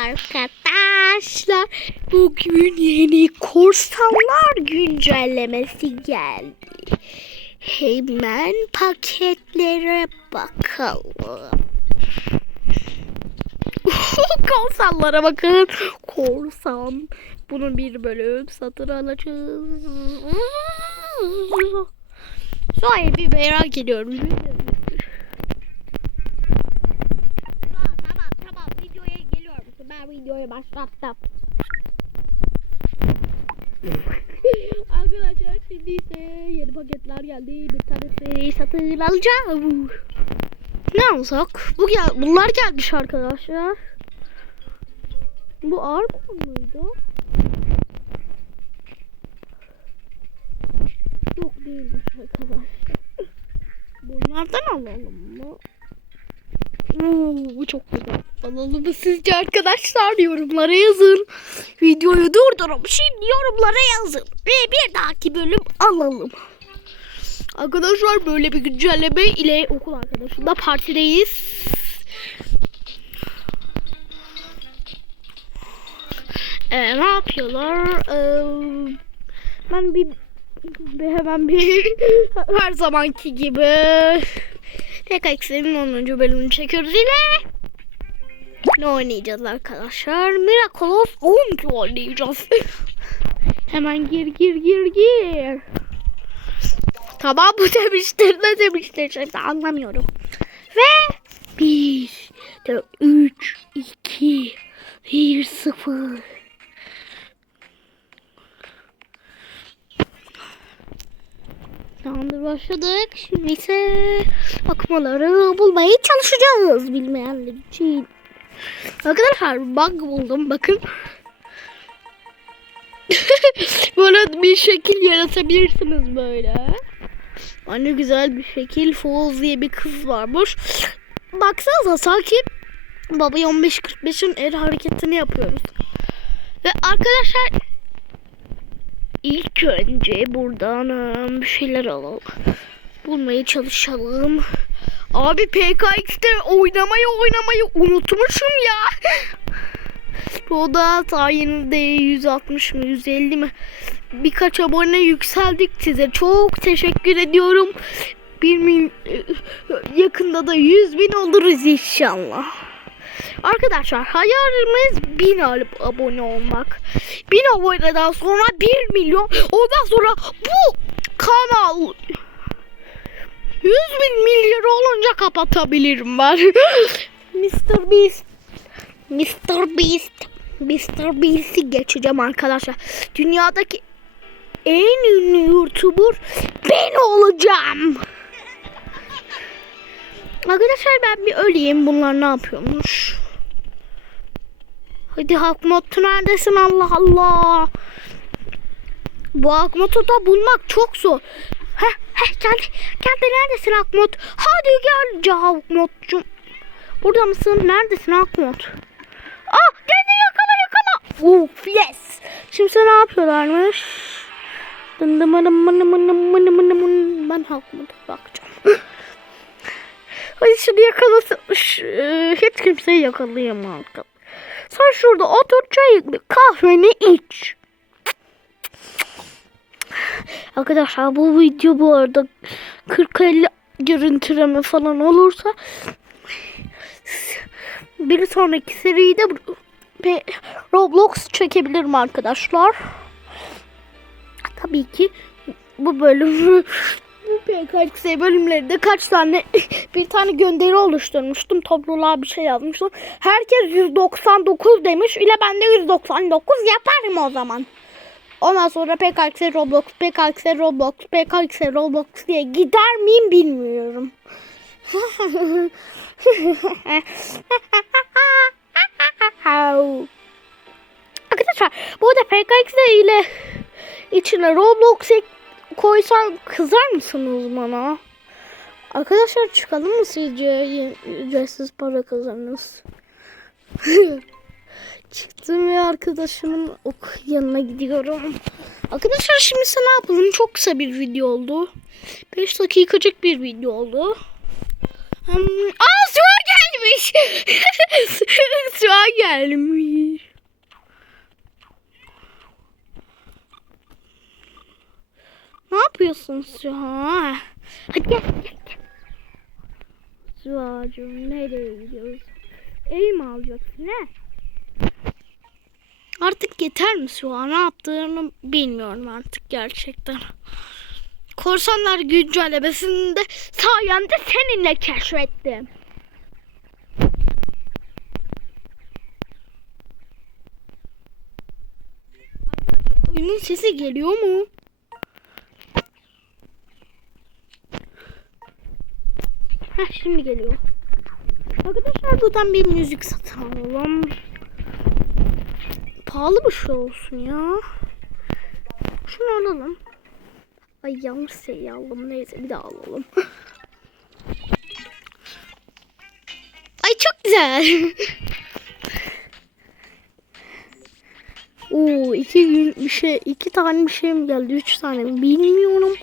arkadaşlar. Bugün yeni korsanlar güncellemesi geldi. Hemen paketlere bakalım. Korsanlara bakın. Korsan. Bunun bir bölüm satın alacağız. Sahibi merak ediyorum. Başlattım. Arkadaşlar şimdi ise yeni paketler geldi. Bir tanesini satın alacağım. Ne alsak? Bu gel bunlar gelmiş arkadaşlar. Bu Argon muydu? Yok değilmiş arkadaşlar. Bunlardan alalım mı? Oo, bu çok güzel. Alalım mı sizce arkadaşlar? Yorumlara yazın. Videoyu durdurup şimdi yorumlara yazın. Ve bir dahaki bölüm alalım. Arkadaşlar böyle bir güncelleme ile okul arkadaşımla partideyiz. Ee, ne yapıyorlar? Ee, ben bir, bir hemen bir her zamanki gibi tek eksiğinin 10. bölümünü çekiyoruz yine. Ne oynayacağız arkadaşlar? Miraculous 12 oynayacağız. hemen gir gir gir gir. Tamam bu demiştir ne demiştir şimdi anlamıyorum. Ve 1, 4, 3, 2, 1, 0. Tamamdır başladık. Şimdi ise akmaları bulmaya çalışacağız bilmeyenler için. Arkadaşlar bug buldum bakın. böyle bir şekil yaratabilirsiniz böyle. Ay ne güzel bir şekil. Foz diye bir kız varmış. Baksanıza sanki Baba 1545'in el hareketini yapıyoruz. Ve arkadaşlar ilk önce buradan bir şeyler alalım. Bulmaya çalışalım. Abi PKX'de oynamayı oynamayı unutmuşum ya. Bu da sayemde 160 mı 150 mi? Birkaç abone yükseldik size. Çok teşekkür ediyorum. Bir mil, yakında da 100 bin oluruz inşallah. Arkadaşlar hayalimiz 1000 alıp abone olmak. 1000 aboneden sonra 1 milyon. Ondan sonra bu kanal 100 bin milyar olunca kapatabilirim ben. Mr. Beast. Mr. Beast. Mr. Beast'i geçeceğim arkadaşlar. Dünyadaki en ünlü YouTuber ben olacağım. Arkadaşlar ben bir öleyim. Bunlar ne yapıyormuş? Hadi Hakmot neredesin Allah Allah. Bu Hakmot'u da bulmak çok zor. Heh geldi. Geldi neredesin Akmot? Hadi gel Cavmot'cum. Burada mısın? Neredesin Akmot? Ah geldi yakala yakala. Uf yes. Şimdi ne yapıyorlarmış? Dın dın mın mın mın mın mın mın. Ben Akmot'a bakacağım. Hadi şunu yakalasın. Ee, hiç kimseyi yakalayamam. Sen şurada otur çay kahveni iç. Arkadaşlar bu video bu arada 40-50 görüntüleme falan olursa bir sonraki seride bir Roblox çekebilirim arkadaşlar. Tabii ki bu bölümü bu PKX bölümlerinde kaç tane bir tane gönderi oluşturmuştum. Topluluğa bir şey yazmıştım. Herkes 199 demiş. ile ben de 199 yaparım o zaman. Ondan sonra PKX Roblox, PKX Roblox, PKX Roblox diye gider miyim bilmiyorum. Arkadaşlar bu arada PKX ile içine Roblox koysam kızar mısınız bana? Arkadaşlar çıkalım mı sizce ücretsiz para kazanırız? Çıktım ve arkadaşımın ok yanına gidiyorum. Arkadaşlar şimdi size ne yapalım? Çok kısa bir video oldu. 5 dakikacık bir video oldu. Hmm, Aa Suha gelmiş. Suha gelmiş. Ne yapıyorsun Suha? Hadi gel gel gel. Suha'cığım nereye gidiyoruz? Mi alacaksın ne? Artık yeter mi Suha? Ne yaptığını bilmiyorum artık gerçekten. Korsanlar güncellemesinde sayende seninle keşfettim. Oyunun sesi geliyor mu? Heh şimdi geliyor. Arkadaşlar buradan bir müzik satın alalım. Pahalı bir şey olsun ya. Şunu alalım. Ay yanlış şey aldım. Neyse bir daha alalım. Ay çok güzel. Oo iki gün bir şey iki tane bir şey mi geldi? Üç tane mi? Bilmiyorum.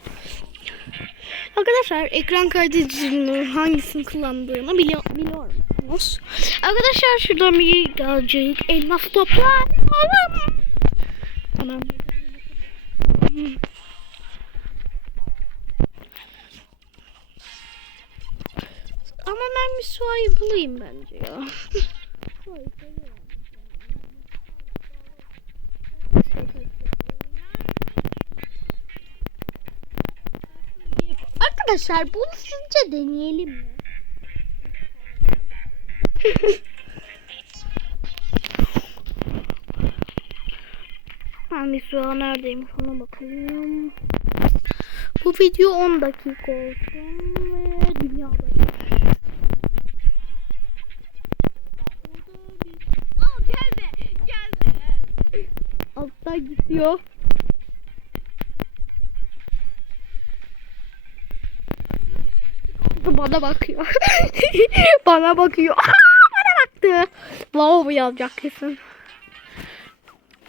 Arkadaşlar ekran kaydedicinin hangisini kullandığını biliyor, biliyor musunuz? Arkadaşlar şuradan bir birazcık elmas toplayalım. Tamam. Ama ben bir suayı bulayım bence ya. Arkadaşlar bunu sizce deneyelim mi? ben bir suya neredeyim ona bakalım. Bu video 10 dakika olsun ve. Geldi. Alttan gidiyor. Bana bakıyor. Bana bakıyor. Baktı. Wow yazacak kesin.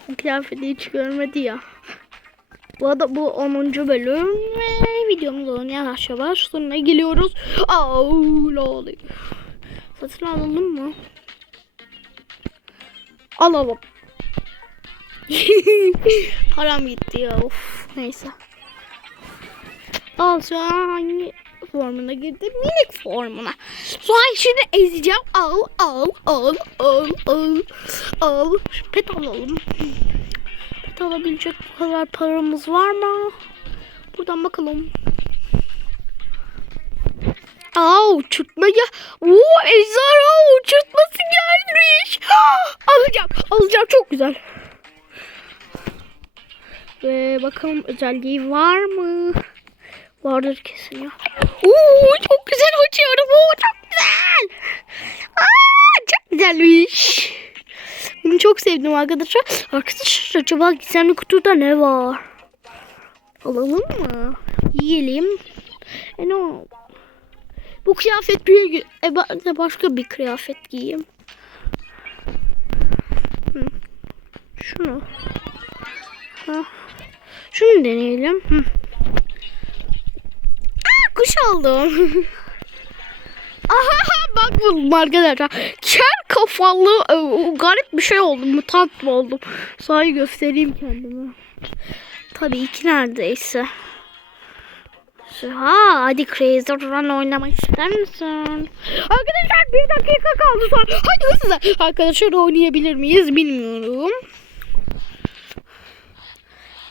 Bu kıyafeti hiç görmedi ya. Bu arada bu 10. bölüm ve videomuzun yavaş yavaş sonuna geliyoruz. Aa, ne oluyor? Satın alalım mı? Alalım. Param gitti ya. Of neyse. Al şu an hangi formuna girdim? Minik formuna. An şimdi ezeceğim. Al al al al al al. Pet alalım. Pet alabilecek bu kadar paramız var mı? Buradan bakalım. Aa uçurtma ya. Oo ejderha uçurtması gelmiş. alacağım. Alacağım çok güzel. Ve bakalım özelliği var mı? Vardır kesin ya. Oo çok güzel uçuyorum. Oo çok güzel. Aa çok güzelmiş. Bunu çok sevdim arkadaşlar. Arkadaşlar acaba gizemli kutuda ne var? Alalım mı? Yiyelim. E ne o? Bu kıyafet büyük. E ben başka bir kıyafet giyeyim. Hı. Şunu. Ha. Şunu deneyelim. Hı. Kuş aldım. Aha bak buldum arkadaşlar. Kel kafalı e, garip bir şey oldum. Mutant oldum? Sahi göstereyim kendime. Tabii ki neredeyse. Ha hadi Crazy Run oynamak ister misin? Arkadaşlar bir dakika kaldı sonra. Hadi hızlı. Arkadaşlar oynayabilir miyiz bilmiyorum.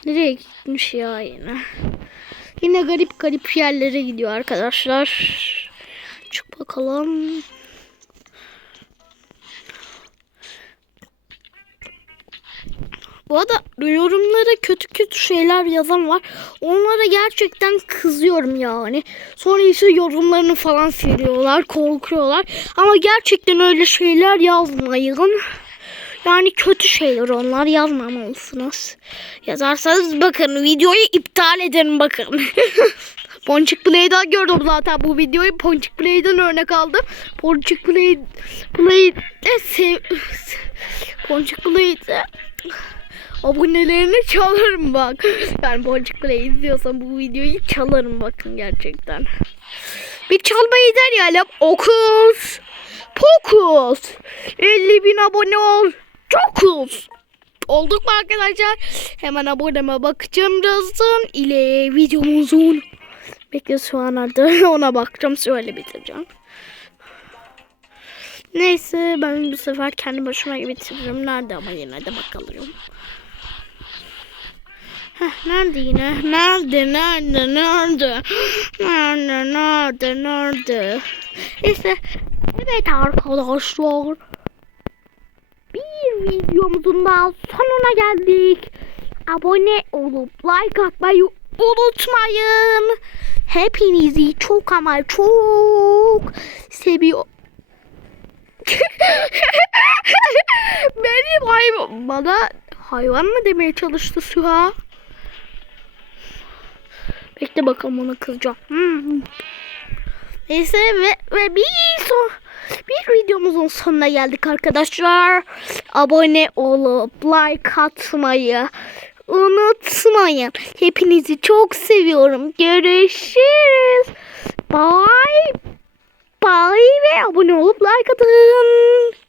Nereye gitmiş ya yine? Yine garip garip yerlere gidiyor arkadaşlar. Çık bakalım. Bu arada yorumlara kötü kötü şeyler yazan var. Onlara gerçekten kızıyorum yani. Sonra ise yorumlarını falan siliyorlar, korkuyorlar. Ama gerçekten öyle şeyler yazmayın. Yani kötü şeyler onlar yazmamalısınız. Yazarsanız bakın videoyu iptal ederim bakın. Ponçik Play'den gördüm zaten bu videoyu. Ponçik Play'den örnek aldım. Ponçik Play Play'de sev Ponçik Play'de abonelerini çalarım bak. Ben Boncuk Play izliyorsam bu videoyu çalarım bakın gerçekten. Bir çalmayı deneyelim. Okus. Pokus. 50 bin abone ol. Çokus. Olduk mu arkadaşlar? Hemen aboneme bakacağım birazdan. ile videomuzun. Bekle şu an arada ona bakacağım. Şöyle bitireceğim. Neyse ben bu sefer kendi başıma bitiririm. Nerede ama yine de bakalım. Heh, nerede yine? Nerede? Nerede? Nerede? Nerede? Nerede? Nerede? Neyse. Evet arkadaşlar. Videomuzun daha sonuna geldik. Abone olup like atmayı unutmayın. Hepinizi çok ama çok seviyorum. Benim hayvan bana hayvan mı demeye çalıştı Süha? Bekle bakalım ona kızacağım. Hmm. Neyse ve, ve bir son bir videomuzun sonuna geldik arkadaşlar. Abone olup like atmayı unutmayın. Hepinizi çok seviyorum. Görüşürüz. Bye. Bye ve abone olup like atın.